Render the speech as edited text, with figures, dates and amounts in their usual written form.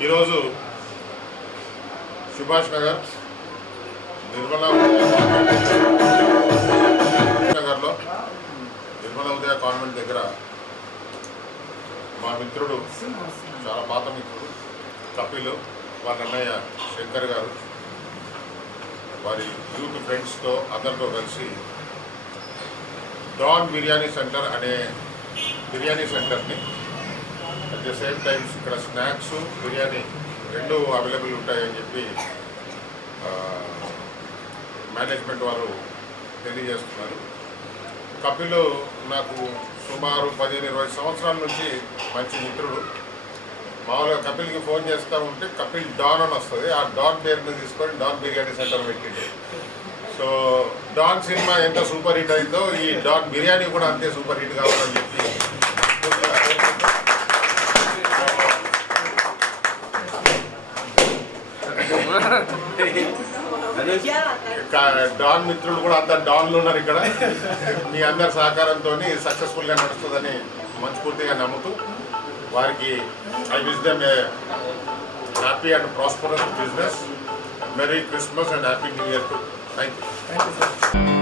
ఈరోజు సుభాష్ నగర్ నిర్మలా నగర్లో నిర్మలా ఉదయ కాన్వెంట్ దగ్గర మా మిత్రుడు, చాలా పాత మిత్రుడు కపిల్, వాళ్ళ అన్నయ్య శంకర్ గారు వారి యూత్ ఫ్రెండ్స్తో అందరితో కలిసి డాన్ బిర్యానీ సెంటర్ అనే బిర్యానీ సెంటర్ని అట్ ద సేమ్ టైమ్స్ ఇక్కడ స్నాక్స్, బిర్యానీ రెండు అవైలబుల్ ఉంటాయని చెప్పి మేనేజ్మెంట్ వారు తెలియజేస్తున్నారు. కపిల్ నాకు సుమారు 15-20 సంవత్సరాల నుంచి మంచి మిత్రుడు. మామూలుగా కపిల్కి ఫోన్ చేస్తూ ఉంటే కపిల్ డాన్ అని వస్తుంది. ఆ డాన్ పేరుని తీసుకొని డాన్ బిర్యానీ సెంటర్ పెట్టిండు. సో డాన్ సినిమా ఎంత సూపర్ హిట్ అయిందో ఈ డాన్ బిర్యానీ కూడా అంతే సూపర్ హిట్ కావాలని చెప్పి డాన్ మిత్రులు కూడా అంత డాన్లు ఉన్నారు ఇక్కడ. మీ అందరి సహకారంతో సక్సెస్ఫుల్గా నడుస్తుందని మనస్ఫూర్తిగా నమ్ముతూ వారికి I wish them a happy and prosperous business. Merry Christmas and happy new year too. Thank you.